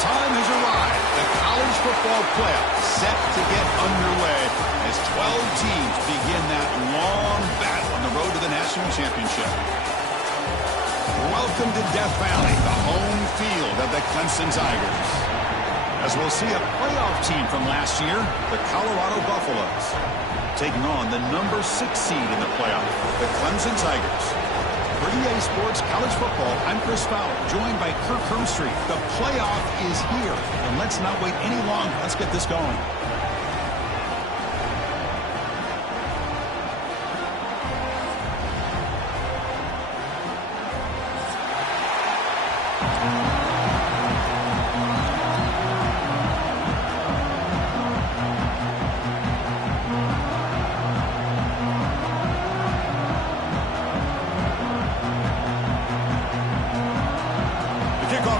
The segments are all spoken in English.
time has arrived. The college football playoff set to get underway as 12 teams begin that long battle on the road to the national championship. Welcome to Death Valley, the home field of the Clemson Tigers. As we'll see a playoff team from last year, the Colorado Buffaloes, taking on the number 6 seed in the playoff, the Clemson Tigers. For EA Sports College Football, I'm Chris Fowler, joined by Kirk Hermstreet. The playoff is here, and let's not wait any longer. Let's get this going.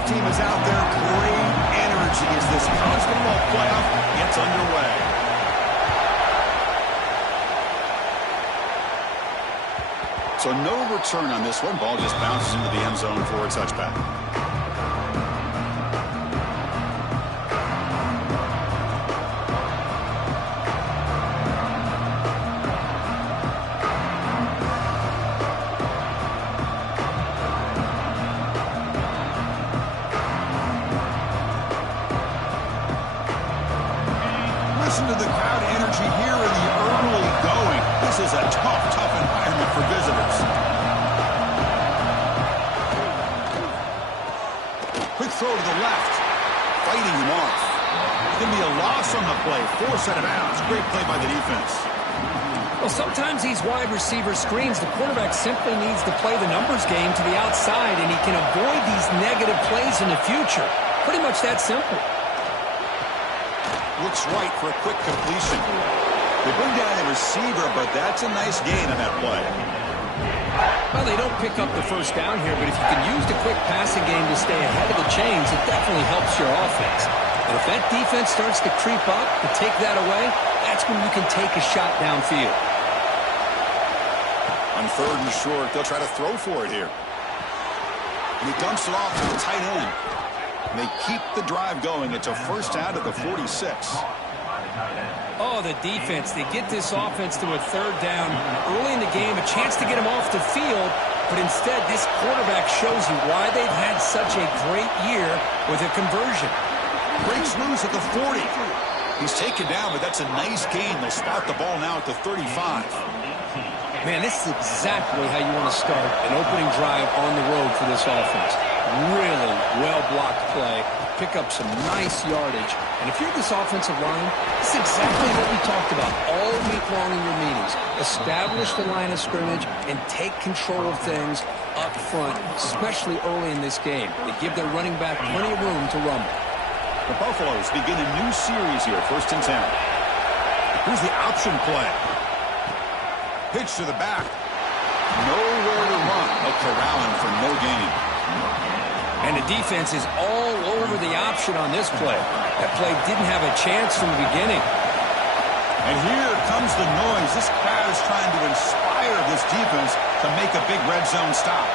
Team is out there. Great energy as this college football playoff gets underway. So no return on this one. Ball just bounces into the end zone for a touchback. Listen to the crowd energy here in the early going. This is a tough environment for visitors. Quick throw to the left. Fighting him off. It's going to be a loss on the play. Force out of bounds. Great play by the defense. Well, sometimes these wide receiver screens, the quarterback simply needs to play the numbers game to the outside, and he can avoid these negative plays in the future. Pretty much that simple. Looks right for a quick completion. They bring down the receiver, but that's a nice gain on that play. Well, they don't pick up the first down here, but if you can use the quick passing game to stay ahead of the chains, it definitely helps your offense. And if that defense starts to creep up and take that away, that's when you can take a shot downfield. On 3rd and short, they'll try to throw for it here. And he dumps it off to the tight end. They keep the drive going. It's a first down at the 46. Oh, the defense. They get this offense to a 3rd down early in the game, a chance to get him off the field, but instead this quarterback shows you why they've had such a great year with a conversion. Breaks loose at the 40. He's taken down, but that's a nice gain. They'll spot the ball now at the 35. Man, this is exactly how you want to start an opening drive on the road for this offense. Really well-blocked play, pick up some nice yardage. And if you're this offensive line, this is exactly what we talked about all week long in your meetings. Establish the line of scrimmage and take control of things up front, especially early in this game. They give their running back plenty of room to rumble. The Buffaloes begin a new series here, 1st and 10. Here's the option play. Pitch to the back. Nowhere to run. They'll corral him for no gain. And the defense is all over the option on this play. That play didn't have a chance from the beginning. And here comes the noise. This crowd is trying to inspire this defense to make a big red zone stop.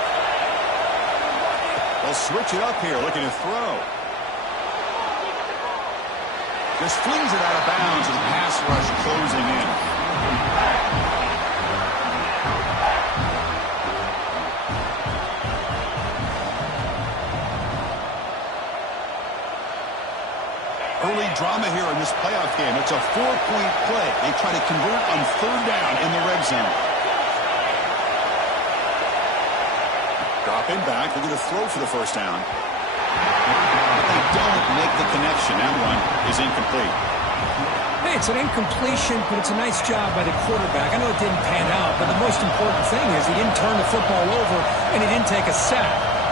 They'll switch it up here, looking to throw. Just flings it out of bounds and pass rush closing in. Early drama here in this playoff game. It's a 4-point play. They try to convert on 3rd down in the red zone. Dropping back. They're going to throw for the first down. They don't make the connection. That one is incomplete. Hey, it's an incompletion, but it's a nice job by the quarterback. I know it didn't pan out, but the most important thing is he didn't turn the football over and he didn't take a sack.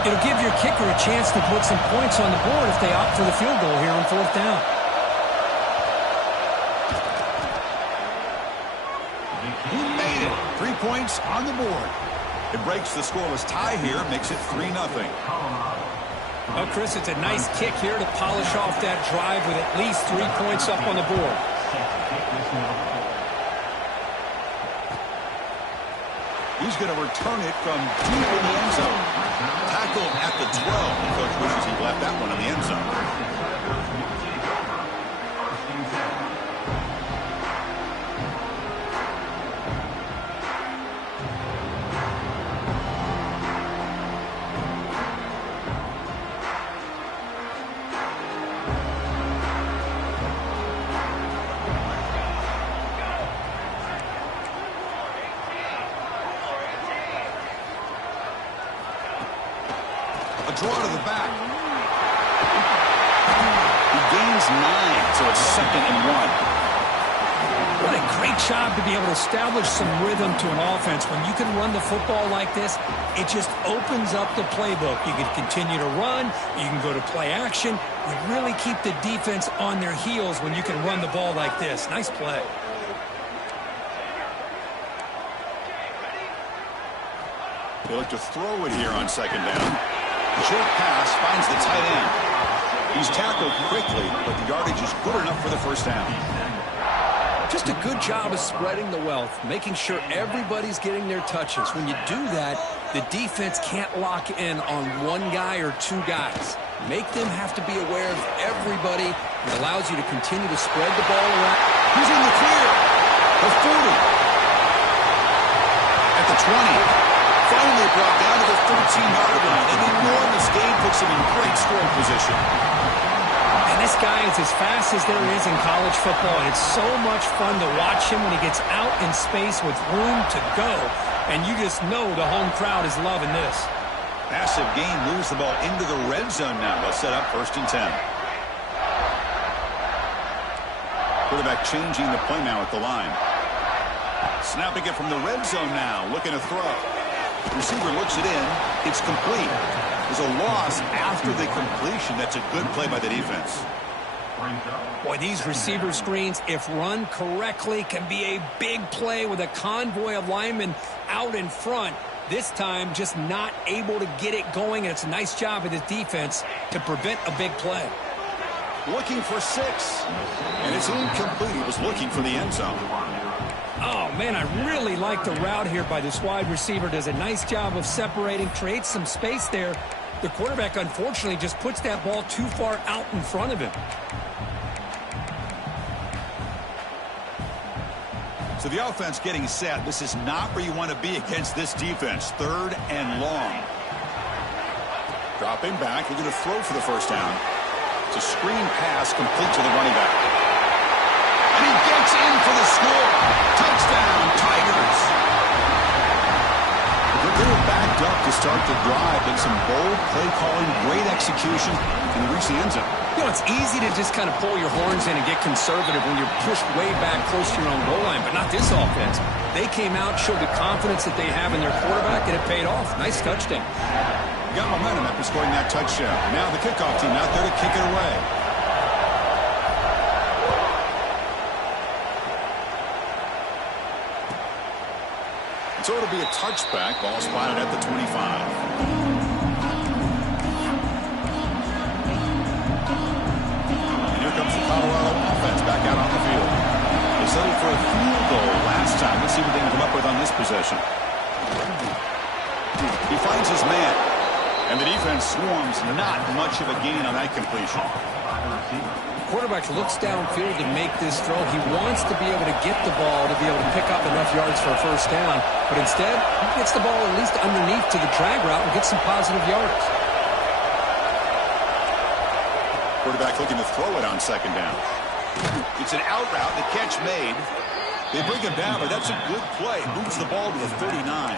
It'll give your kicker a chance to put some points on the board if they opt for the field goal here on 4th down. He made it. 3 points on the board. It breaks the scoreless tie here, makes it 3-0. Well, Chris, it's a nice kick here to polish off that drive with at least 3 points up on the board. He's going to return it from deep in the end zone. Tackled at the 12. The coach wishes he left that one in the end zone. A draw to the back. He gains 9, so it's 2nd and 1. What a great job to be able to establish some rhythm to an offense. When you can run the football like this, it just opens up the playbook. You can continue to run. You can go to play action. You really keep the defense on their heels when you can run the ball like this. Nice play. They look to throw it here on 2nd down. Short pass finds the tight end. He's tackled quickly, but the yardage is good enough for the first down. Just a good job of spreading the wealth, making sure everybody's getting their touches. When you do that, the defense can't lock in on one guy or two guys. Make them have to be aware of everybody. It allows you to continue to spread the ball around. He's in the clear. The 40. At the 20. Finally brought down to the 13-yard line. An enormous gain puts him in great scoring position. And this guy is as fast as there is in college football, and it's so much fun to watch him when he gets out in space with room to go. And you just know the home crowd is loving this. Massive gain moves the ball into the red zone now. They'll set up 1st and 10. Quarterback changing the play now at the line. Snapping it from the red zone now, looking to throw. Receiver looks it in. It's complete. There's a loss after the completion. That's a good play by the defense. Boy, these receiver screens, if run correctly, can be a big play with a convoy of linemen out in front. This time, just not able to get it going, and it's a nice job of the defense to prevent a big play. Looking for 6. And it's incomplete. He was looking for the end zone. Oh, man, I really like the route here by this wide receiver. Does a nice job of separating, creates some space there. The quarterback, unfortunately, just puts that ball too far out in front of him. So the offense getting set. This is not where you want to be against this defense. 3rd and long. Dropping back. We're going to throw for the first down. It's a screen pass complete to the running back. And he gets in for the score. Touchdown, Tigers. They were backed up to start the drive, but some bold play calling, great execution, and they reach the end zone. You know, it's easy to just kind of pull your horns in and get conservative when you're pushed way back close to your own goal line, but not this offense. They came out, showed the confidence that they have in their quarterback, and it paid off. Nice touchdown. Got momentum after scoring that touchdown. Now the kickoff team out there to kick it away. So it'll be a touchback. Ball spotted at the 25. And here comes the Colorado offense back out on the field. They settled for a field goal last time. Let's see what they can come up with on this possession. He finds his man. And the defense swarms. Not much of a gain on that completion. Quarterback looks downfield to make this throw. He wants to be able to get the ball to be able to pick up enough yards for a first down. But instead, he gets the ball at least underneath to the drag route and gets some positive yards. Quarterback looking to throw it on 2nd down. It's an out route. The catch made. They bring him down, but that's a good play. Moves the ball to the 39.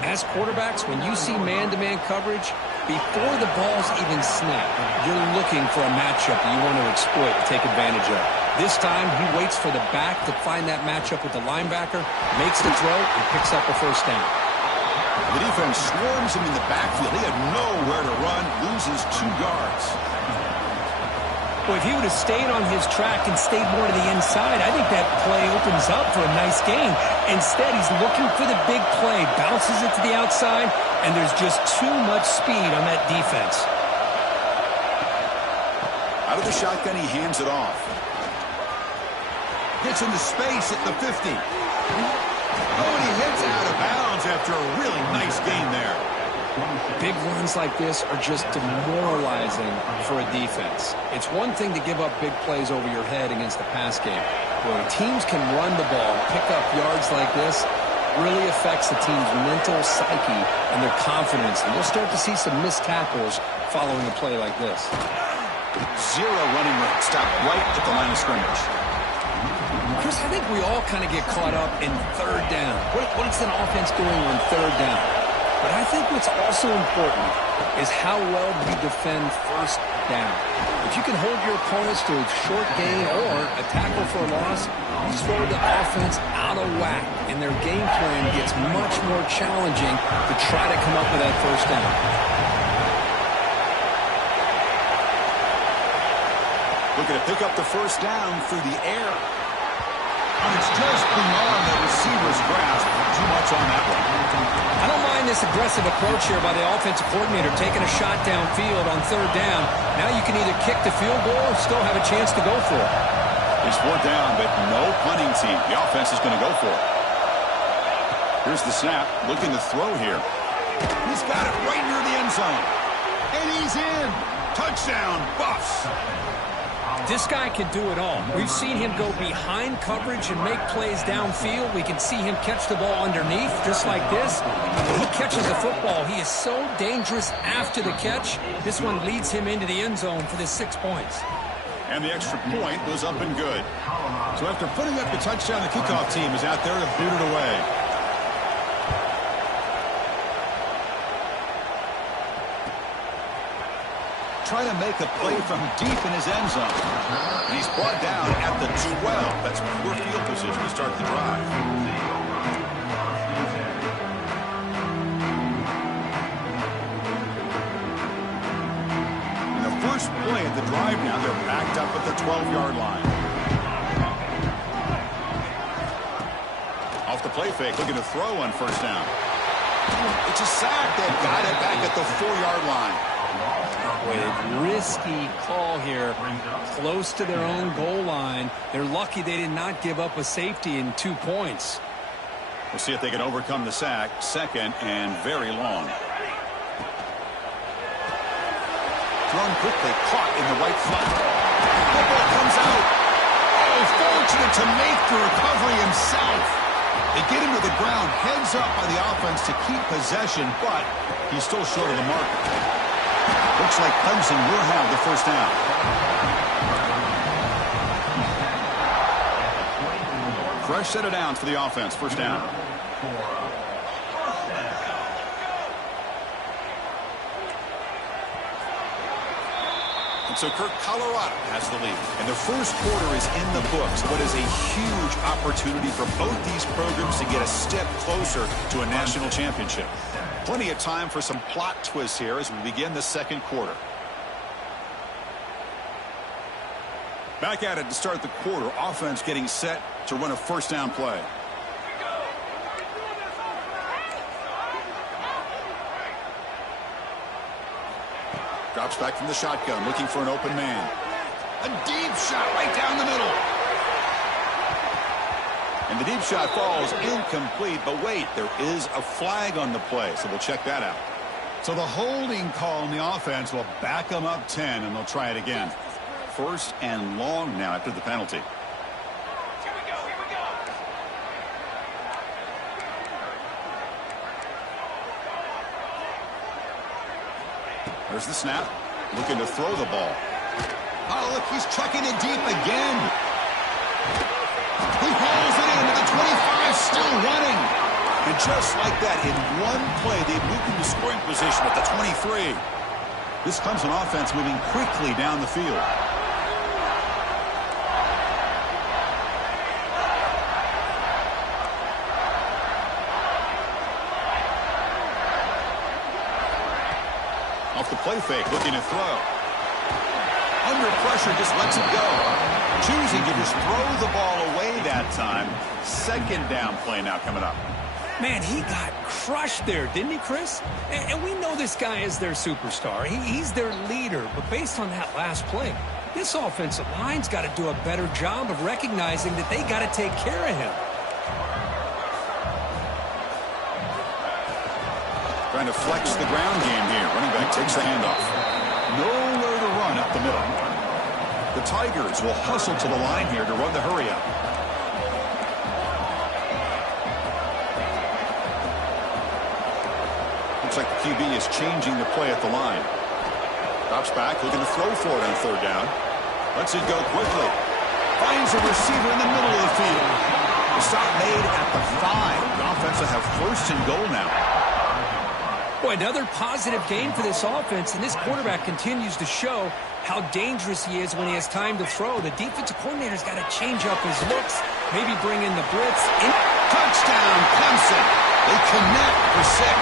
As quarterbacks, when you see man-to-man coverage, before the ball's even snapped, you're looking for a matchup you want to exploit and take advantage of. This time, he waits for the back to find that matchup with the linebacker, makes the throw, and picks up a first down. The defense swarms him in the backfield. He had nowhere to run, loses 2 yards. Well, if he would have stayed on his track and stayed more to the inside, I think that play opens up for a nice gain. Instead, he's looking for the big play, bounces it to the outside, and there's just too much speed on that defense. Out of the shotgun, he hands it off. Gets into space at the 50. Oh, and he heads out of bounds after a really nice gain there. Big runs like this are just demoralizing for a defense. It's one thing to give up big plays over your head against the pass game. When teams can run the ball, pick up yards like this, really affects the team's mental psyche and their confidence. And you'll start to see some missed tackles following a play like this. 0 running room. Stopped right at the line of scrimmage. Chris, I think we all kind of get caught up in 3rd down. What is an offense doing on 3rd down? But I think what's also important is how well we defend first down. If you can hold your opponents to a short gain or a tackle for a loss, you throw the offense out of whack, and their game plan gets much more challenging to try to come up with that first down. Looking to pick up the first down through the air. And it's just beyond the receiver's grasp. Too much on that one. I don't mind this aggressive approach here by the offensive coordinator, taking a shot downfield on third down. Now you can either kick the field goal or still have a chance to go for it. It's 4th down, but no punting team. The offense is going to go for it. Here's the snap. Looking to throw here. He's got it right near the end zone. And he's in. Touchdown, Buffs. This guy can do it all. We've seen him go behind coverage and make plays downfield. We can see him catch the ball underneath, just like this. When he catches the football, he is so dangerous after the catch. This one leads him into the end zone for the 6 points. And the extra point was up and good. So after putting up the touchdown, the kickoff team is out there to boot it away. Try to make a play from deep in his end zone. And he's brought down at the 12. That's poor field position to start the drive. And the first play of the drive now, they're backed up at the 12-yard line. Off the play fake, looking to throw on first down. It's a sack. They've got it back at the 4-yard line. A risky call here, close to their own goal line. They're lucky they did not give up a safety in 2 points. We'll see if they can overcome the sack. 2nd and very long. Thrown quickly, caught in the right front. Football comes out. Oh, fortunate to make the recovery himself. They get him to the ground, heads up by the offense to keep possession, but he's still short of the mark. Looks like Clemson will have the first down. Fresh set of downs for the offense. First down. And so Kirk, Colorado has the lead. And the first quarter is in the books. What is a huge opportunity for both these programs to get a step closer to a national championship. Plenty of time for some plot twists here as we begin the second quarter. Back at it to start the quarter. Offense getting set to run a first down play. Drops back from the shotgun, looking for an open man. A deep shot right down the middle. And the deep shot falls incomplete, but wait, there is a flag on the play, so we'll check that out. So the holding call on the offense will back them up 10, and they'll try it again. First and long now after the penalty. Here we go. There's the snap. Looking to throw the ball. Oh, look, he's chucking it deep again. He hauls it into the 25, still running. And just like that, in one play, they've moved into scoring position at the 23. This comes an offense moving quickly down the field. Off the play fake, looking to throw. Under pressure, just lets it go. Choosing to just throw the ball away that time. Second down play now coming up. Man, he got crushed there, didn't he, Chris? And we know this guy is their superstar. He's their leader. But based on that last play, this offensive line's got to do a better job of recognizing that they got to take care of him. Trying to flex the ground game here. Running back takes the handoff. Nowhere to run up the middle. The Tigers will hustle to the line here to run the hurry up. Looks like the QB is changing the play at the line. Drops back, looking to throw for it on third down. Lets it go quickly. Finds a receiver in the middle of the field. The stop made at the 5. The offense will have first and goal now. Boy, another positive game for this offense, and this quarterback continues to show how dangerous he is when he has time to throw. The defensive coordinator's got to change up his looks, maybe bring in the blitz. Touchdown, Clemson. They connect for 6.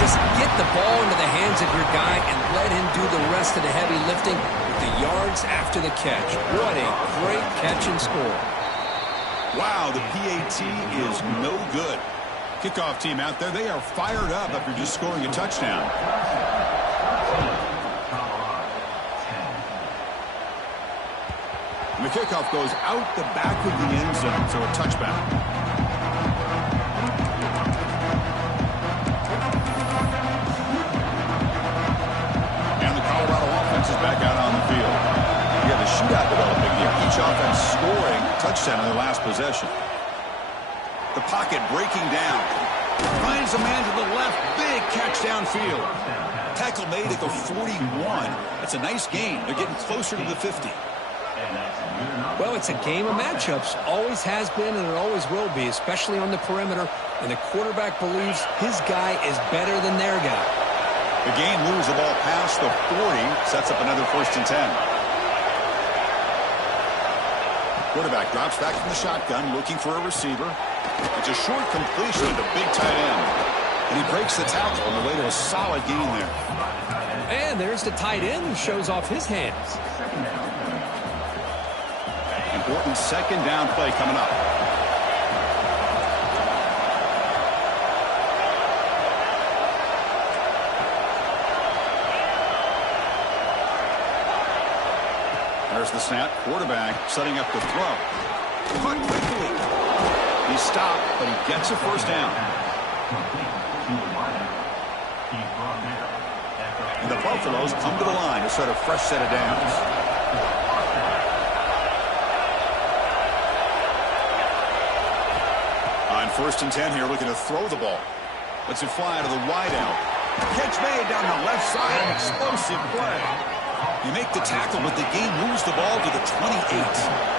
Just get the ball into the hands of your guy and let him do the rest of the heavy lifting with the yards after the catch. What a great catch and score. Wow, the PAT is no good. Kickoff team out there, they are fired up after just scoring a touchdown. And the kickoff goes out the back of the end zone, so a touchback. And the Colorado offense is back out on the field. We have a shootout developing here. Each offense scoring a touchdown in their last possession. The pocket breaking down. Finds a man to the left. Big catch downfield. Tackle made at the 41. That's a nice gain. They're getting closer to the 50. Well, it's a game of matchups. Always has been and it always will be, especially on the perimeter. And the quarterback believes his guy is better than their guy. The game moves the ball past the 40. Sets up another 1st and 10. Quarterback drops back from the shotgun, looking for a receiver. It's a short completion to big tight end. And he breaks the tackle on the way to a solid gain there. And there's the tight end who shows off his hands. Important 2nd down play coming up. There's the snap. Quarterback setting up the throw. Caught quickly. He stopped, but he gets a 1st down. And the Buffaloes come to the line to start a fresh set of downs. On 1st and 10 here, looking to throw the ball. Lets it fly to the wide out. Catch made down the left side. Explosive play. You make the tackle, but the game moves the ball to the 28.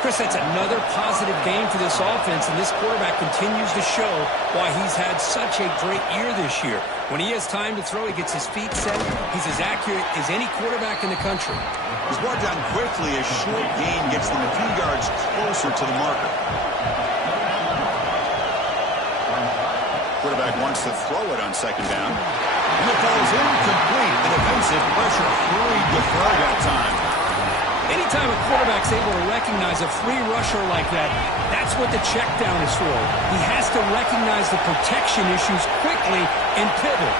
Chris, that's another positive game for this offense, and this quarterback continues to show why he's had such a great year this year. When he has time to throw, he gets his feet set. He's as accurate as any quarterback in the country. He's brought down quickly. A short gain gets them a few yards closer to the marker. Quarterback wants to throw it on 2nd down. And the ball's incomplete. The defensive pressure hurried to throw that time. Anytime a quarterback's able to recognize a free rusher like that, that's what the check down is for. He has to recognize the protection issues quickly and pivot.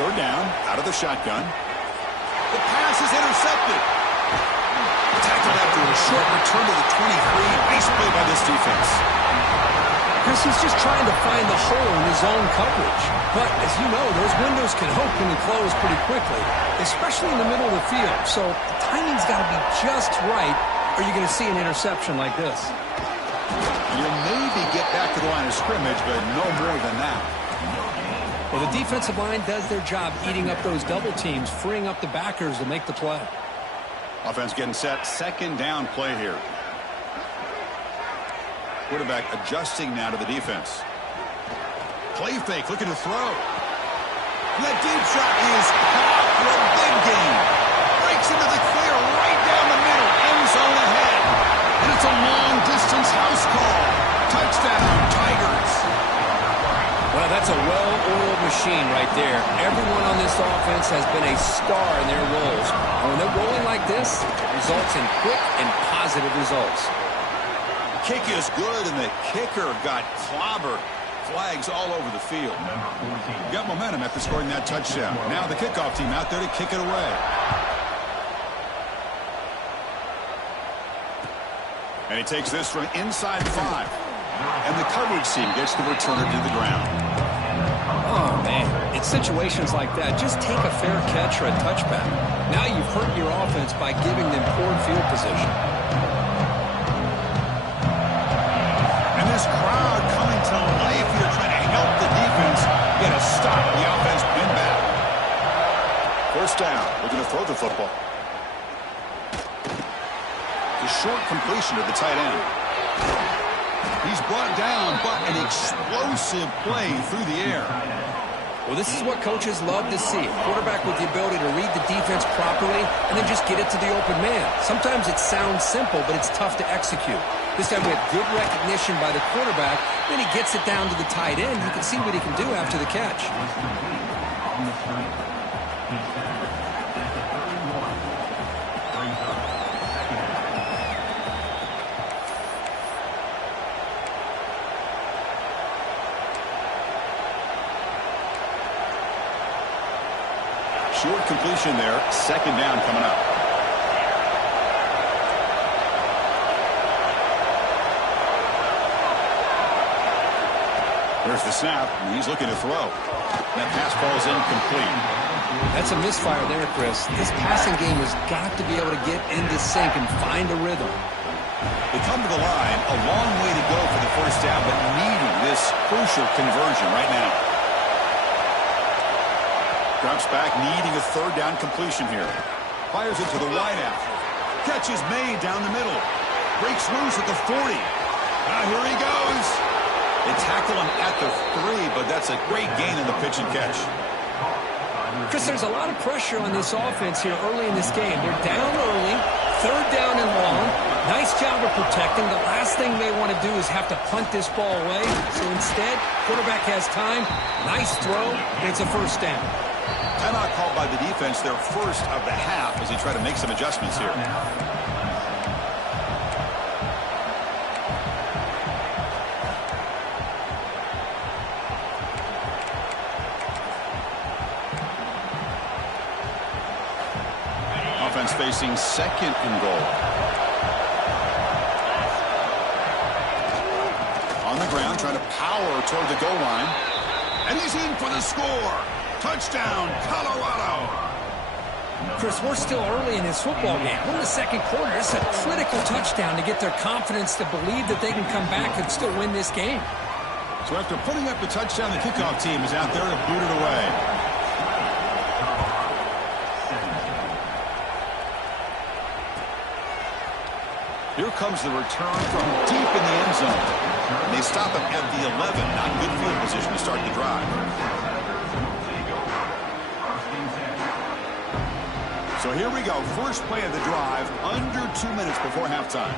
3rd down, out of the shotgun. The pass is intercepted. Tackled after a short return to the 23. Nice play by this defense. Chris, he's just trying to find the hole in his own coverage. But, as you know, those windows can open and close pretty quickly, especially in the middle of the field. So the timing's got to be just right, or you're going to see an interception like this. You'll maybe get back to the line of scrimmage, but no more than that. Well, the defensive line does their job eating up those double teams, freeing up the backers to make the play. Offense getting set. 2nd down play here. Quarterback adjusting now to the defense. Play fake, looking to throw. And that deep shot is caught for a big gain. Breaks into the clear right down the middle. End zone ahead. And it's a long-distance house call. Touchdown, Tigers. Well, that's a well-oiled machine right there. Everyone on this offense has been a star in their roles. And when they're rolling like this, it results in quick and positive results. Kick is good, and the kicker got clobbered. Flags all over the field. Got momentum after scoring that touchdown. Now the kickoff team out there to kick it away. And he takes this from inside 5. And the coverage team gets the returner to the ground. Oh, man. In situations like that, just take a fair catch or a touchback. Now you've hurt your offense by giving them poor field position. This crowd coming to life here, trying to help the defense get a stop. The offense pinned back. 1st down. Looking to throw the football. The short completion to the tight end. He's brought down, but an explosive play through the air. Well, this is what coaches love to see. A quarterback with the ability to read the defense properly and then just get it to the open man. Sometimes it sounds simple, but it's tough to execute. This time we have good recognition by the quarterback. Then he gets it down to the tight end. You can see what he can do after the catch. Short completion there. Second down coming up. There's the snap. He's looking to throw. That pass falls incomplete. That's a misfire there, Chris. This passing game has got to be able to get into sync and find a rhythm. They come to the line. A long way to go for the first down, but needing this crucial conversion right now. Drops back, needing a third down completion here. Fires it to the wideout. Catch is made down the middle. Breaks loose at the 40. Now here he goes. They tackle him at the 3, but that's a great gain in the pitch and catch. Chris, there's a lot of pressure on this offense here early in this game. They're down early, third down and long. Nice job of protecting. The last thing they want to do is have to punt this ball away. So instead, quarterback has time. Nice throw, and it's a first down. Timeout called by the defense, their first of the half, as they try to make some adjustments here. Offense facing second and goal. On the ground, trying to power toward the goal line. And he's in for the score. Touchdown, Colorado. Chris, we're still early in this football game. We're in the second quarter. It's a critical touchdown to get their confidence to believe that they can come back and still win this game. So after putting up the touchdown, the kickoff team is out there to boot it away. Here comes the return from deep in the end zone. And they stop him at the 11. Not good field position to start the drive. So here we go. First play of the drive, under 2 minutes before halftime.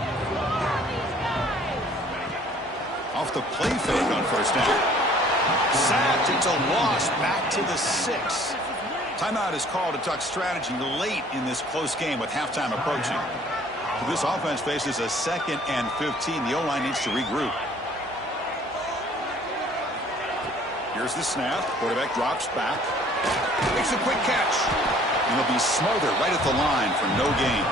Off the play fake on first down. Sacked, it's a loss, back to the 6. Timeout is called to talk strategy late in this close game with halftime approaching. This offense faces a 2nd and 15. The O-line needs to regroup. Here's the snap. Quarterback drops back. Makes a quick catch. And he'll be smothered right at the line for no gain.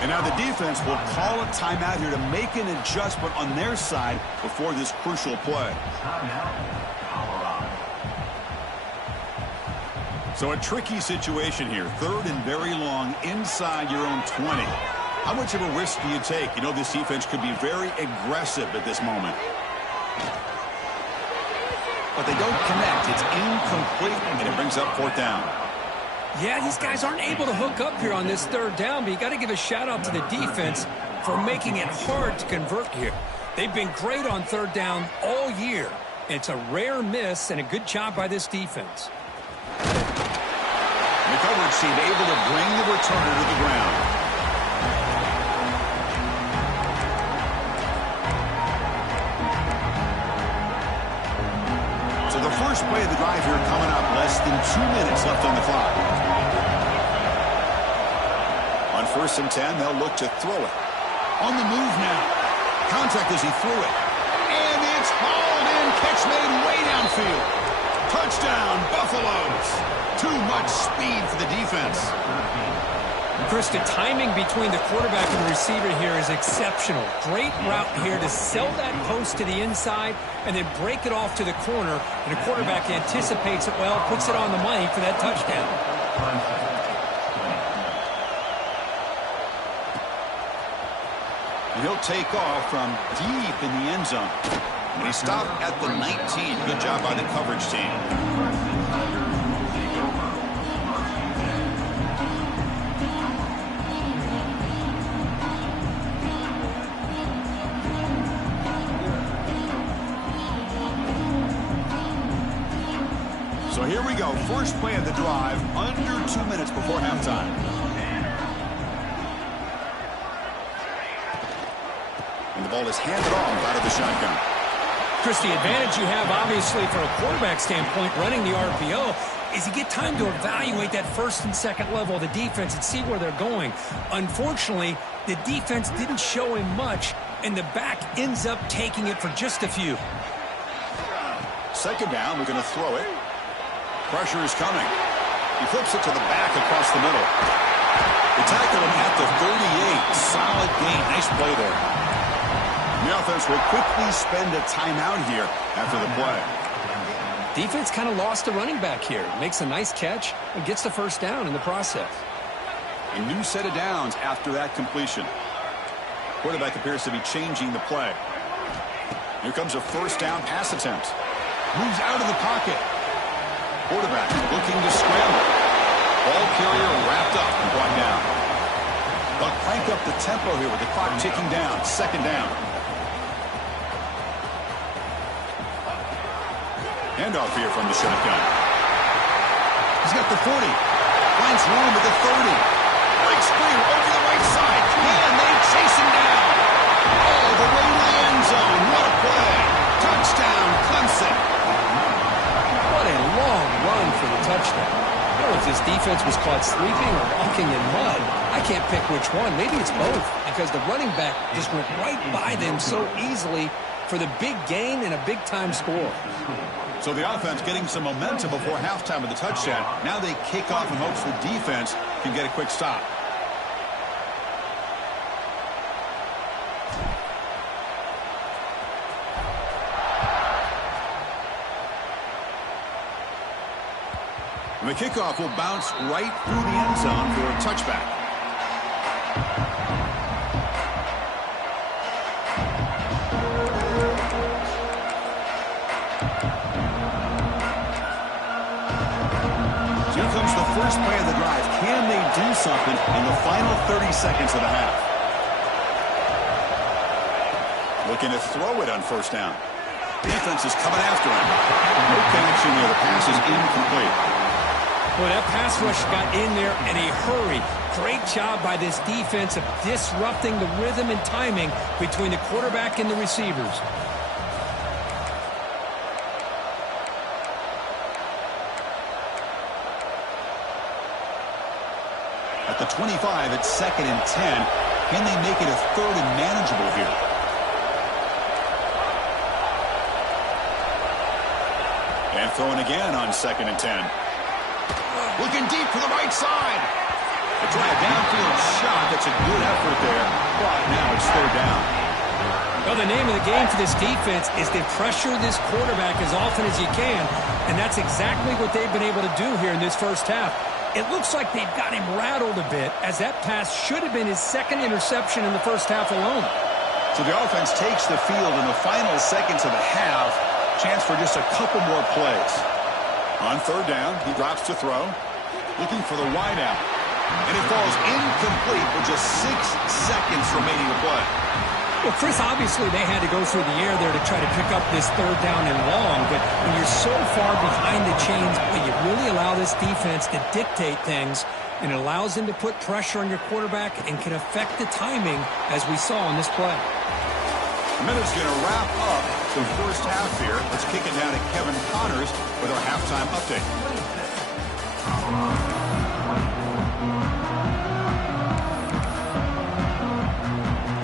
And now the defense will call a timeout here to make an adjustment on their side before this crucial play. So a tricky situation here. Third and very long inside your own 20. How much of a risk do you take? You know this defense could be very aggressive at this moment. But they don't connect. It's incomplete, and it brings up fourth down. Yeah, these guys aren't able to hook up here on this third down, but you got to give a shout-out to the defense for making it hard to convert here. They've been great on third down all year. It's a rare miss and a good job by this defense. The coverage team able to bring the returner to the ground. So the first play of the drive here coming up, less than 2 minutes left on the clock. On 1st and 10, they'll look to throw it. On the move now. Contact as he threw it. And it's hauled in. Catch made way downfield. Touchdown, Buffaloes. Too much speed for the defense. Chris, the timing between the quarterback and the receiver here is exceptional. Great route here to sell that post to the inside and then break it off to the corner. And the quarterback anticipates it well, puts it on the money for that touchdown. He'll take off from deep in the end zone. And he stopped at the 19. Good job by the coverage team. Here we go. First play of the drive, under 2 minutes before halftime. And the ball is handed off out of the shotgun. Chris, the advantage you have, obviously, from a quarterback standpoint, running the RPO, is you get time to evaluate that first and second level of the defense and see where they're going. Unfortunately, the defense didn't show him much, and the back ends up taking it for just a few. Second down, we're going to throw it. Pressure is coming. He flips it to the back across the middle. They tackle him at the 38. Solid gain. Nice play there. The offense will quickly spend a timeout here after the play. Defense kind of lost the running back here. Makes a nice catch and gets the first down in the process. A new set of downs after that completion. Quarterback appears to be changing the play. Here comes a first down pass attempt. Moves out of the pocket. Quarterback looking to scramble. Ball carrier wrapped up and brought down. But crank up the tempo here with the clock ticking down. Second down. Handoff here from the shotgun. He's got the 40. Finds room at the 30. Breaks free over the right side. And they chase him down. All the way to the end zone. What a play. Touchdown, Clemson. What a long run for the touchdown. I don't know if this defense was caught sleeping or walking in mud. I can't pick which one. Maybe it's both, because the running back just went right by them so easily for the big gain and a big-time score. So the offense getting some momentum before halftime of the touchdown. Now they kick off in hopes the defense can get a quick stop. And the kickoff will bounce right through the end zone for a touchback. Here comes the first play of the drive. Can they do something in the final 30 seconds of the half? Looking to throw it on first down. Defense is coming after him. No connection there. The pass is incomplete. Well, that pass rush got in there in a hurry. Great job by this defense of disrupting the rhythm and timing between the quarterback and the receivers. At the 25, it's 2nd and 10. Can they make it a third and manageable here? And throwing again on 2nd and 10. Looking deep for the right side. They try a downfield shot. That's a good effort there. But now it's third down. Well, the name of the game for this defense is to pressure this quarterback as often as you can. And that's exactly what they've been able to do here in this first half. It looks like they've got him rattled a bit, as that pass should have been his second interception in the first half alone. So the offense takes the field in the final seconds of the half. Chance for just a couple more plays. On third down, he drops to throw. Looking for the wide out. And it falls incomplete with just 6 seconds remaining to play. Well, Chris, obviously they had to go through the air there to try to pick up this third down and long, but when you're so far behind the chains, you really allow this defense to dictate things, and it allows them to put pressure on your quarterback and can affect the timing, as we saw in this play. A minute's going to wrap up the first half here. Let's kick it down to Kevin Connors with our halftime update.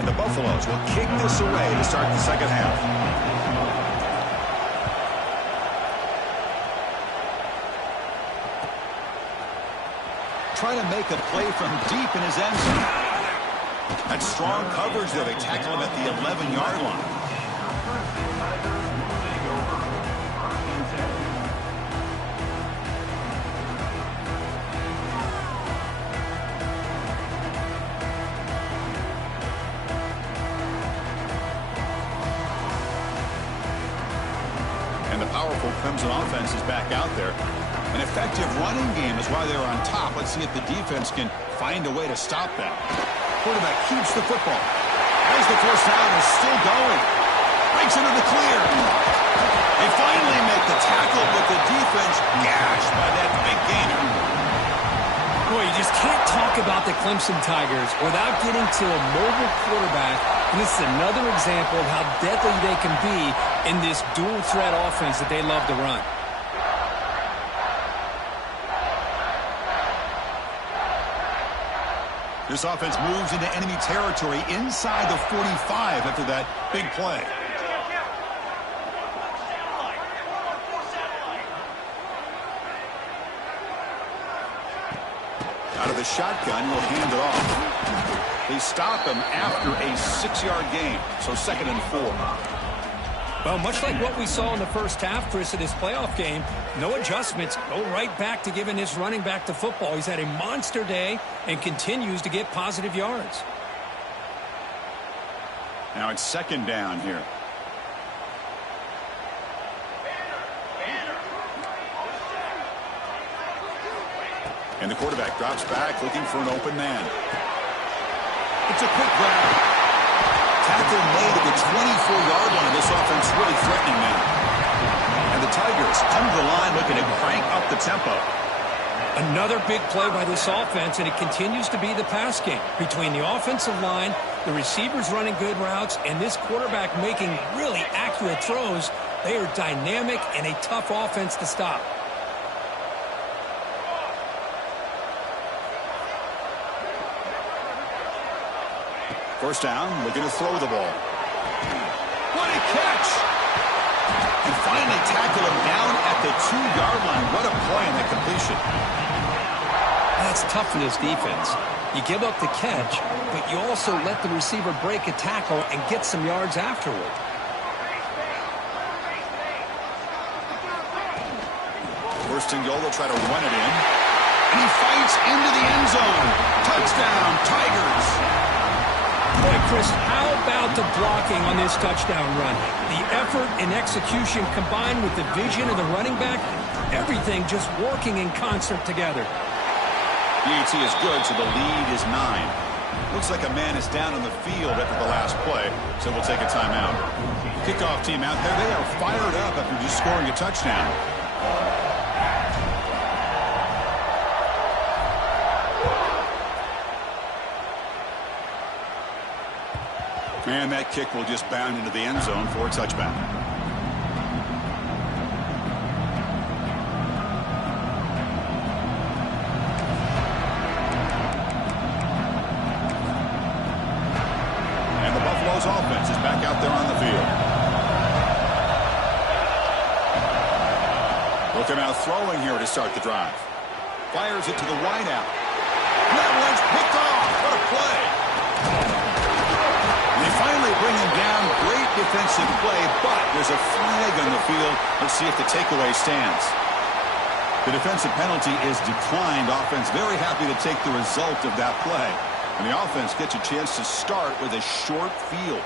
The Buffaloes will kick this away to start the second half. Trying to make a play from deep in his end zone. That's strong coverage there. They tackle him at the 11-yard line. Powerful Clemson offense is back out there. An effective running game is why they're on top. Let's see if the defense can find a way to stop that. Quarterback keeps the football. As the first down is still going. Breaks into the clear. They finally make the tackle, but the defense gashed by that big gainer. Boy, you just can't talk about the Clemson Tigers without getting to a mobile quarterback. And this is another example of how deadly they can be in this dual-threat offense that they love to run. This offense moves into enemy territory inside the 45 after that big play. Out of the shotgun, will hand it off. They stop him after a 6-yard gain, so 2nd and 4. Well, much like what we saw in the first half, Chris, of this playoff game, no adjustments. Go right back to giving his running back the football. He's had a monster day and continues to get positive yards. Now it's 2nd down here. And the quarterback drops back, looking for an open man. It's a quick grab. Tackle made at the 24-yard line. This offense really threatening now. And the Tigers come to the line looking to crank up the tempo. Another big play by this offense, and it continues to be the pass game. Between the offensive line, the receivers running good routes, and this quarterback making really accurate throws, they are dynamic and a tough offense to stop. First down, looking to throw the ball. What a catch! And finally tackle him down at the 2-yard line. What a play in that completion. That's tough for this defense. You give up the catch, but you also let the receiver break a tackle and get some yards afterward. First and goal, they'll try to run it in. And he fights into the end zone. Touchdown, Tigers! Boy, Chris, how about the blocking on this touchdown run? The effort and execution combined with the vision of the running back, everything just working in concert together. DAT is good, so the lead is 9. Looks like a man is down on the field after the last play, so we'll take a timeout. Kickoff team out there, they are fired up after just scoring a touchdown. And that kick will just bound into the end zone for a touchback. And the Buffalo's offense is back out there on the field. Looking out throwing here to start the drive. Fires it to the wideout. That one's picked off. What a play. They finally bring him down. Great defensive play, but there's a flag on the field. Let's see if the takeaway stands. The defensive penalty is declined. Offense very happy to take the result of that play. And the offense gets a chance to start with a short field.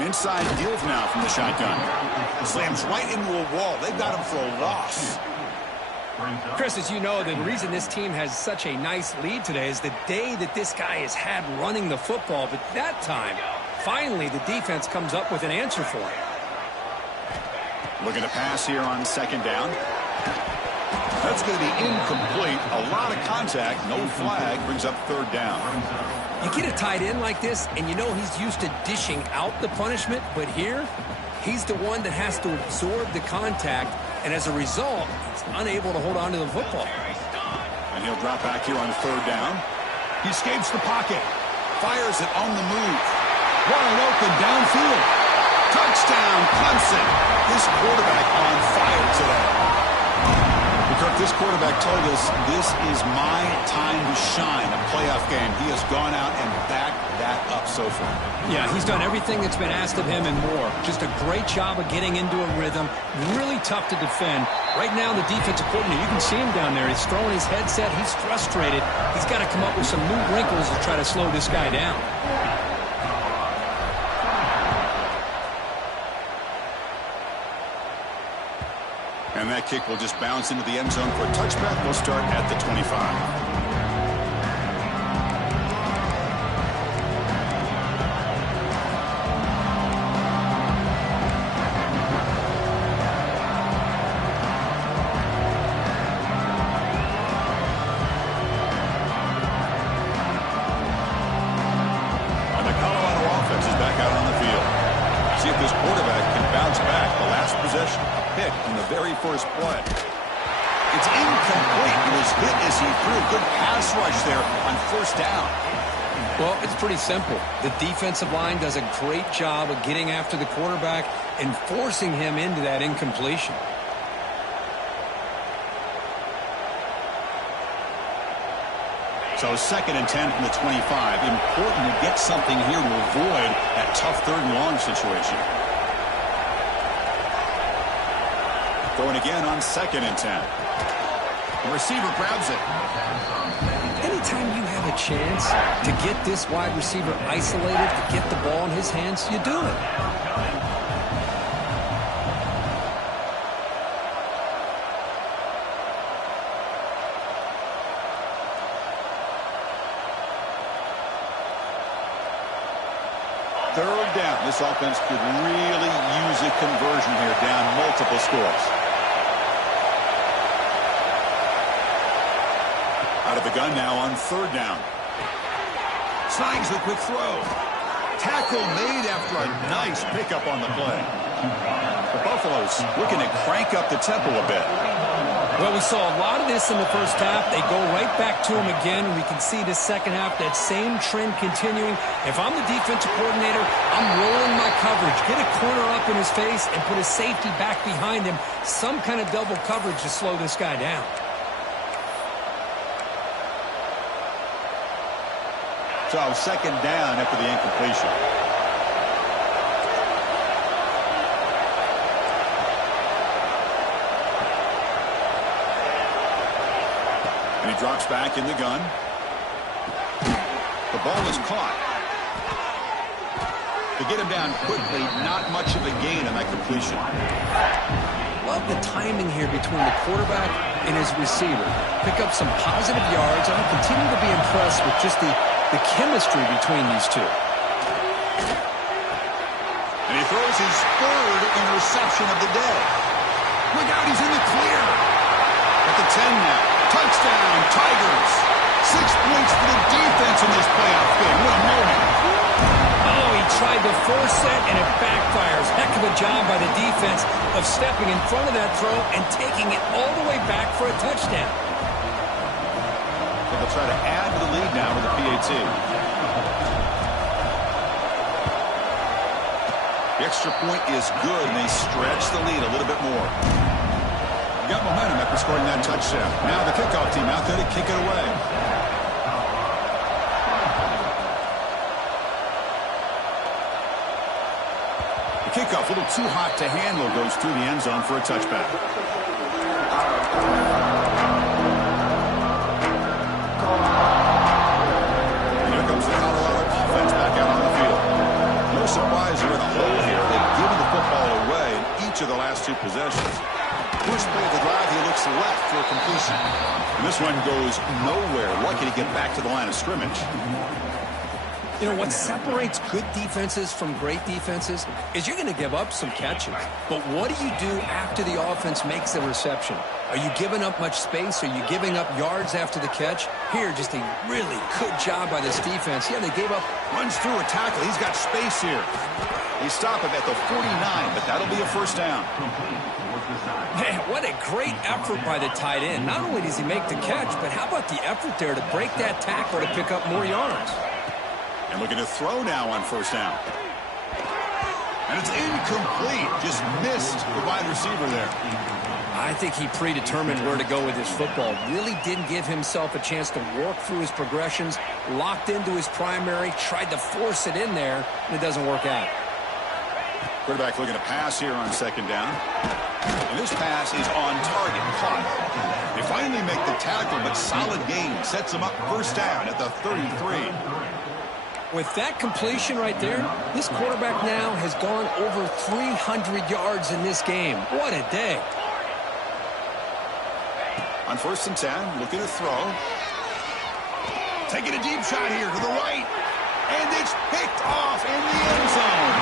Inside deals now from the shotgun. Slams right into a wall. They've got him for a loss. Chris, as you know, the reason this team has such a nice lead today is the day that this guy has had running the football. But that time, finally, the defense comes up with an answer for him. Looking to pass here on 2nd down. That's going to be incomplete. A lot of contact. No flag. Brings up 3rd down. You get a tight end like this, and you know he's used to dishing out the punishment, but here, he's the one that has to absorb the contact, and as a result, he's unable to hold on to the football. And he'll drop back here on 3rd down. He escapes the pocket. Fires it on the move. Wide open downfield. Touchdown, Clemson. This quarterback on fire today. Kirk, this quarterback told us this is my time to shine, a playoff game. He has gone out and backed that up so far. Yeah, he's done everything that's been asked of him and more. Just a great job of getting into a rhythm. Really tough to defend. Right now, the defensive coordinator, you can see him down there. He's throwing his headset. He's frustrated. He's got to come up with some new wrinkles to try to slow this guy down. And that kick will just bounce into the end zone for a touchback. We'll start at the 25. First play. It's incomplete. He was hit as he threw. Good pass rush there on first down. Well, it's pretty simple. The defensive line does a great job of getting after the quarterback and forcing him into that incompletion. So 2nd and 10 from the 25. Important to get something here to avoid that tough 3rd and long situation. Going again on 2nd and 10. The receiver grabs it. Anytime you have a chance to get this wide receiver isolated, to get the ball in his hands, you do it. Third down. This offense could really use a conversion here, down multiple scores. Out of the gun now on 3rd down. Snags the quick throw. Tackle made after a nice pickup on the play. The Buffaloes looking to crank up the tempo a bit. Well, we saw a lot of this in the first half. They go right back to him again, and we can see the second half, that same trend continuing. If I'm the defensive coordinator, I'm rolling my coverage. Get a corner up in his face and put a safety back behind him. Some kind of double coverage to slow this guy down. So 2nd down after the incompletion. And he drops back in the gun. The ball is caught. To get him down quickly, not much of a gain on that completion. Love the timing here between the quarterback and his receiver. Pick up some positive yards, and I continue to be impressed with just the chemistry between these two. And he throws his 3rd interception of the day. Look out, he's in the clear. At the 10 now. Touchdown, Tigers. 6 points for the defense in this playoff game. What a moment. Oh, he tried to force it, and it backfires. Heck of a job by the defense of stepping in front of that throw and taking it all the way back for a touchdown. So they'll try to add to the lead now with the PAT. The extra point is good, and they stretch the lead a little bit more. Got momentum after scoring that touchdown. Now the kickoff team out there to kick it away. The kickoff, a little too hot to handle, goes through the end zone for a touchback. And here comes the Colorado offense back out on the field. No surprise they're in a hole here. They've given the football away in each of the last 2 possessions. First play of the drive, he looks left for a completion. And this one goes nowhere. Lucky to get back to the line of scrimmage. You know, what separates good defenses from great defenses is you're going to give up some catches. But what do you do after the offense makes a reception? Are you giving up much space? Are you giving up yards after the catch? Here, just a really good job by this defense. Yeah, they gave up. Runs through a tackle. He's got space here. They stop him at the 49, but that'll be a first down. Man, what a great effort by the tight end. Not only does he make the catch, but how about the effort there to break that tackle to pick up more yards? And looking to throw now on first down. And it's incomplete. Just missed the wide receiver there. I think he predetermined where to go with his football. Really didn't give himself a chance to work through his progressions. Locked into his primary, tried to force it in there, and it doesn't work out. Quarterback looking to pass here on second down. And this pass is on target, caught. They finally make the tackle, but solid gain sets them up first down at the 33. With that completion right there, this quarterback now has gone over 300 yards in this game. What a day. On 1st and 10, looking to throw. Taking a deep shot here to the right. And it's picked off in the end zone.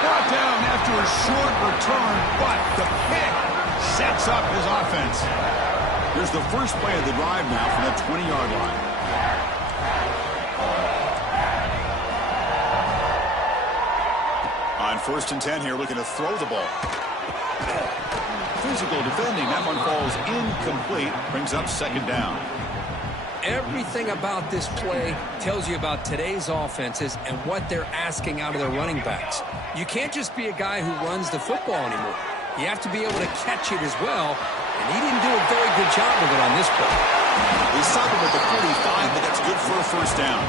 Brought down after a short return, but the pick sets up his offense. Here's the first play of the drive now from the 20-yard line. On 1st and 10 here, looking to throw the ball. Physical defending. That one falls incomplete. Brings up 2nd down. Everything about this play tells you about today's offenses and what they're asking out of their running backs. You can't just be a guy who runs the football anymore. You have to be able to catch it as well, and he didn't do a very good job of it on this play. He stopped him at the 45, but that's good for a 1st down.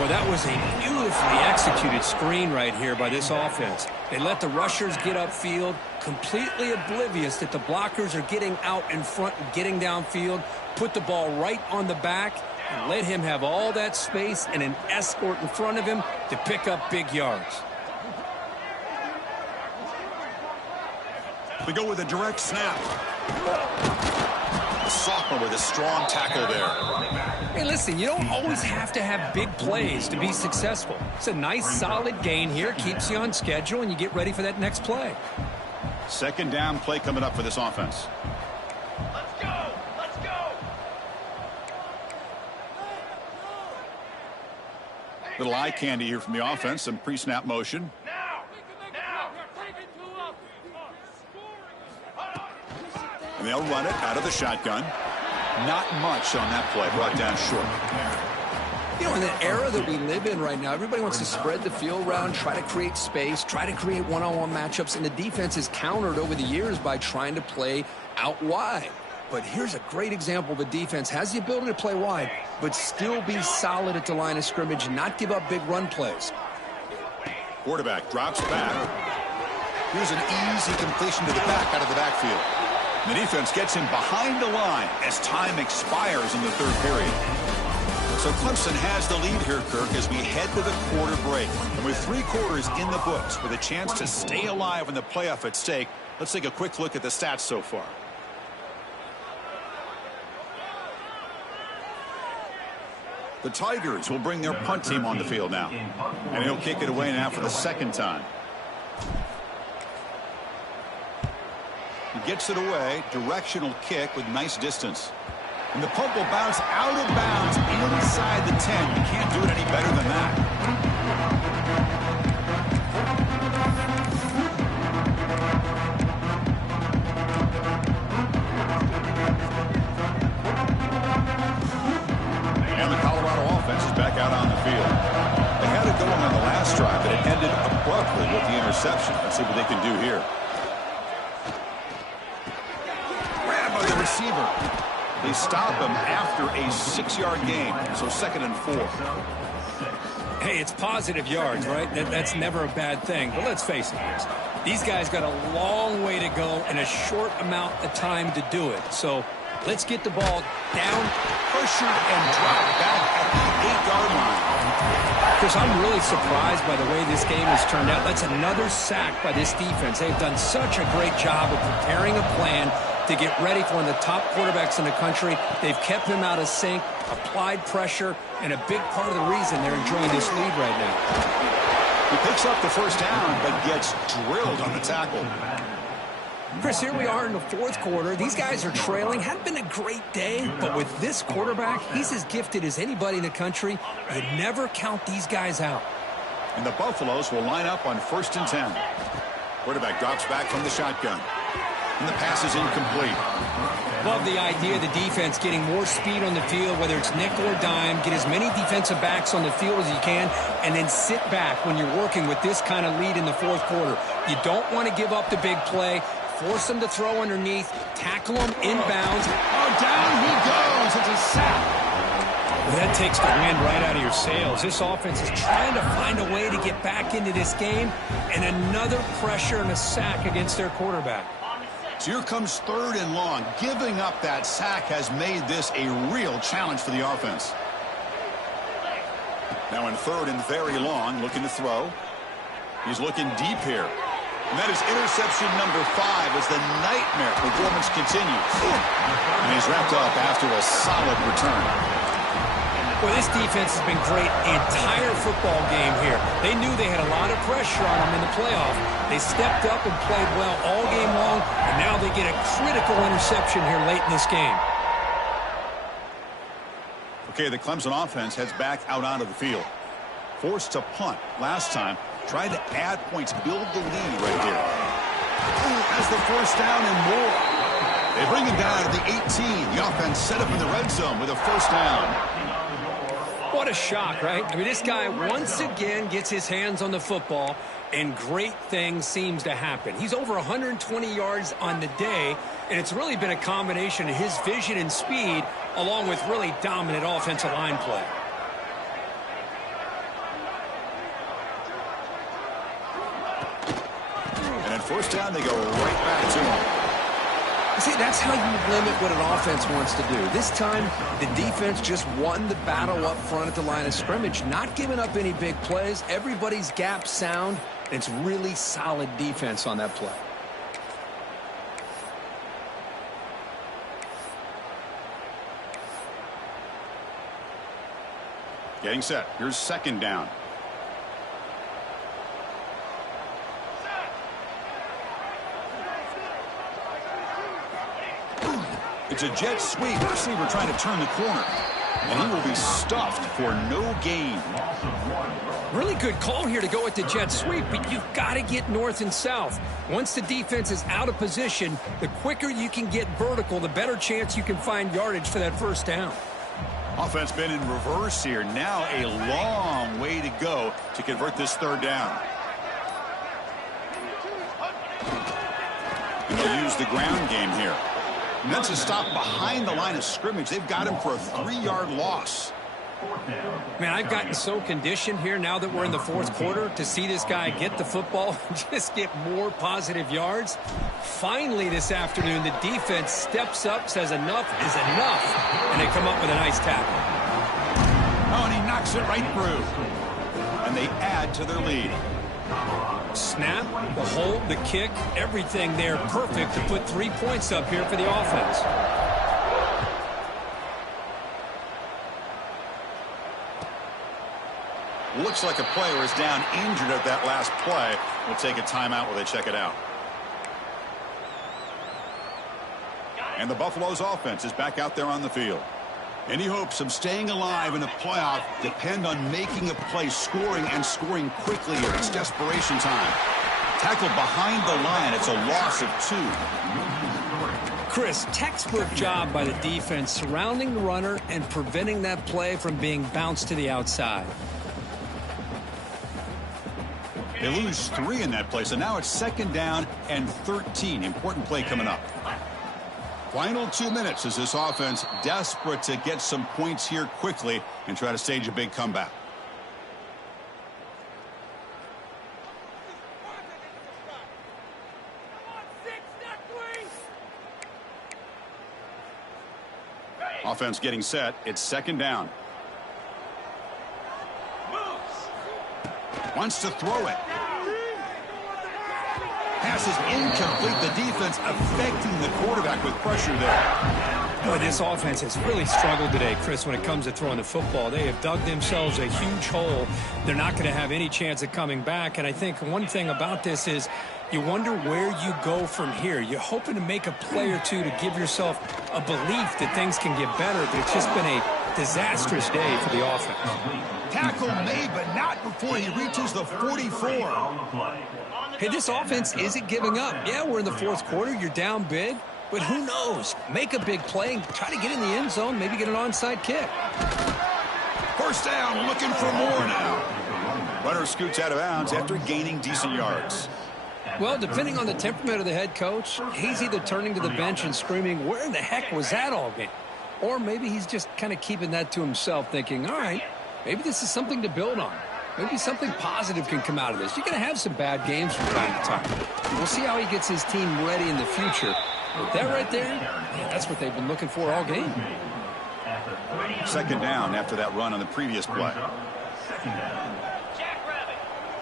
Well, that was a beautifully executed screen right here by this offense. They let the rushers get upfield, completely oblivious that the blockers are getting out in front and getting downfield, put the ball right on the back, and let him have all that space and an escort in front of him to pick up big yards. We go with a direct snap. The sophomore with a strong tackle there. Hey, listen, you don't always have to have big plays to be successful. It's a nice, solid gain here. Keeps you on schedule, and you get ready for that next play. 2nd down play coming up for this offense. Let's go! Let's go! Little eye candy here from the offense. Some pre-snap motion. Now! And they'll run it out of the shotgun. Not much on that play. Brought down short. You know, in the era that we live in right now, everybody wants to spread the field around, try to create space, try to create one-on-one matchups, and the defense is countered over the years by trying to play out wide. But here's a great example of a defense has the ability to play wide, but still be solid at the line of scrimmage, not give up big run plays. Quarterback drops back. Here's an easy completion to the back out of the backfield. The defense gets him behind the line as time expires in the 3rd period. So Clemson has the lead here, Kirk, as we head to the quarter break. And with 3 quarters in the books, with a chance to stay alive in the playoff at stake, let's take a quick look at the stats so far. The Tigers will bring their punt team on the field now. And he'll kick it away now for the 2nd time. He gets it away. Directional kick with nice distance. And the punt will bounce out of bounds inside the 10. You can't do it any better than that. And the Colorado offense is back out on the field. They had it going on the last drive, but it ended abruptly with the interception. Let's see what they can do here. The receiver. They stop him after a 6-yard gain, so 2nd and 4. Hey, it's positive yards, right? That's never a bad thing. But let's face it, these guys got a long way to go in a short amount of time to do it. So let's get the ball down, Pressured and dropped back at the 8-yard line. Chris, I'm really surprised by the way this game has turned out. That's another sack by this defense. They've done such a great job of preparing a plan to get ready for one of the top quarterbacks in the country. They've kept him out of sync, applied pressure, and a big part of the reason they're enjoying this lead right now. He picks up the 1st down, but gets drilled on the tackle. Chris, here we are in the 4th quarter. These guys are trailing. Hadn't been a great day, but with this quarterback, he's as gifted as anybody in the country. You never count these guys out. And the Buffaloes will line up on 1st and 10. Quarterback drops back from the shotgun. And the pass is incomplete. Love the idea of the defense getting more speed on the field, whether it's nickel or dime. Get as many defensive backs on the field as you can, and then sit back when you're working with this kind of lead in the 4th quarter. You don't want to give up the big play. Force them to throw underneath. Tackle them inbounds. Oh, down he goes. It's a sack. Well, that takes the wind right out of your sails. This offense is trying to find a way to get back into this game, and another pressure and a sack against their quarterback. So here comes 3rd and long. Giving up that sack has made this a real challenge for the offense. Now in 3rd and very long, looking to throw. He's looking deep here. And that is interception number 5 as the nightmare performance continues. And he's wrapped up after a solid return. Well, this defense has been great the entire football game here. They knew they had a lot of pressure on them in the playoff. They stepped up and played well all game long, and now they get a critical interception here late in this game. Okay, the Clemson offense heads back out onto the field. Forced to punt last time. Tried to add points, build the lead right here. Has the first down and more. They bring him down to the 18. The offense set up in the red zone with a first down. What a shock, right? I mean, this guy once again gets his hands on the football, and great things seems to happen. He's over 120 yards on the day, and it's really been a combination of his vision and speed along with really dominant offensive line play. And at first down, they go right back to him. See, that's how you limit what an offense wants to do. This time, the defense just won the battle up front at the line of scrimmage, not giving up any big plays. Everybody's gap sound. It's really solid defense on that play. Getting set. Here's second down. It's a jet sweep. Receiver trying to turn the corner. And he will be stuffed for no gain. Really good call here to go with the jet sweep, but you've got to get north and south. Once the defense is out of position, the quicker you can get vertical, the better chance you can find yardage for that first down. Offense been in reverse here. Now a long way to go to convert this third down. And they'll use the ground game here. And that's a stop behind the line of scrimmage. They've got him for a 3-yard loss. Man, I've gotten so conditioned here now that we're in the fourth quarter to see this guy get the football and just get more positive yards. Finally this afternoon, the defense steps up, says enough is enough, and they come up with a nice tackle. Oh, and he knocks it right through. And they add to their lead. Snap, the hold, the kick, everything there perfect to put 3 points up here for the offense. Looks like a player is down injured at that last play. We'll take a timeout while they check it out. And the Buffalo's offense is back out there on the field. Any hopes of staying alive in the playoff depend on making a play, scoring, and scoring quickly here. It's desperation time. Tackled behind the line. It's a loss of 2. Chris, textbook job by the defense surrounding the runner and preventing that play from being bounced to the outside. They lose 3 in that play, so now it's second down and 13. Important play coming up. Final 2 minutes as this offense desperate to get some points here quickly and try to stage a big comeback. Offense getting set. It's second down. Wants to throw it. Pass is incomplete. The defense affecting the quarterback with pressure there. Boy, this offense has really struggled today, Chris, when it comes to throwing the football. They have dug themselves a huge hole. They're not going to have any chance of coming back. And I think one thing about this is you wonder where you go from here. You're hoping to make a play or two to give yourself a belief that things can get better, but it's just been a disastrous day for the offense. Tackle made, but not before he reaches the 44. Hey, this offense isn't giving up. Yeah, we're in the fourth quarter. You're down big, but who knows? Make a big play and try to get in the end zone, maybe get an onside kick. First down, looking for more now. Runner scoots out of bounds after gaining decent yards. Well, depending on the temperament of the head coach, he's either turning to the bench and screaming, where in the heck was that all game? Or maybe he's just kind of keeping that to himself, thinking, all right, maybe this is something to build on. Maybe something positive can come out of this. You're going to have some bad games from time to time. We'll see how he gets his team ready in the future. But that right there, yeah, that's what they've been looking for all game. Second down after that run on the previous play.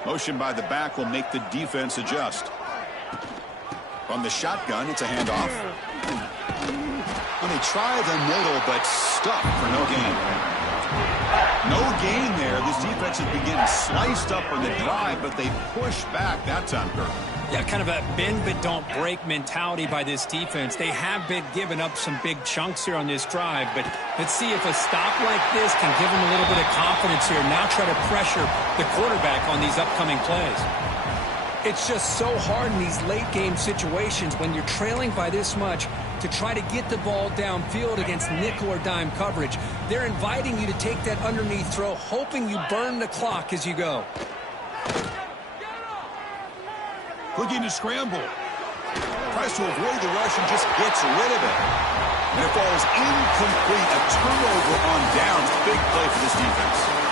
Motion by the back will make the defense adjust. From the shotgun, it's a handoff. And they try the middle, but stuck for no gain. No gain there. This defense has been getting sliced up on the drive, but they push back that time, Kirk. Yeah, kind of a bend but don't break mentality by this defense. They have been giving up some big chunks here on this drive, but let's see if a stop like this can give them a little bit of confidence here. Now try to pressure the quarterback on these upcoming plays. It's just so hard in these late-game situations when you're trailing by this much to try to get the ball downfield against nickel or dime coverage. They're inviting you to take that underneath throw, hoping you burn the clock as you go. Looking to scramble. Tries to avoid the rush and just gets rid of it. And it falls incomplete. A turnover on downs. Big play for this defense.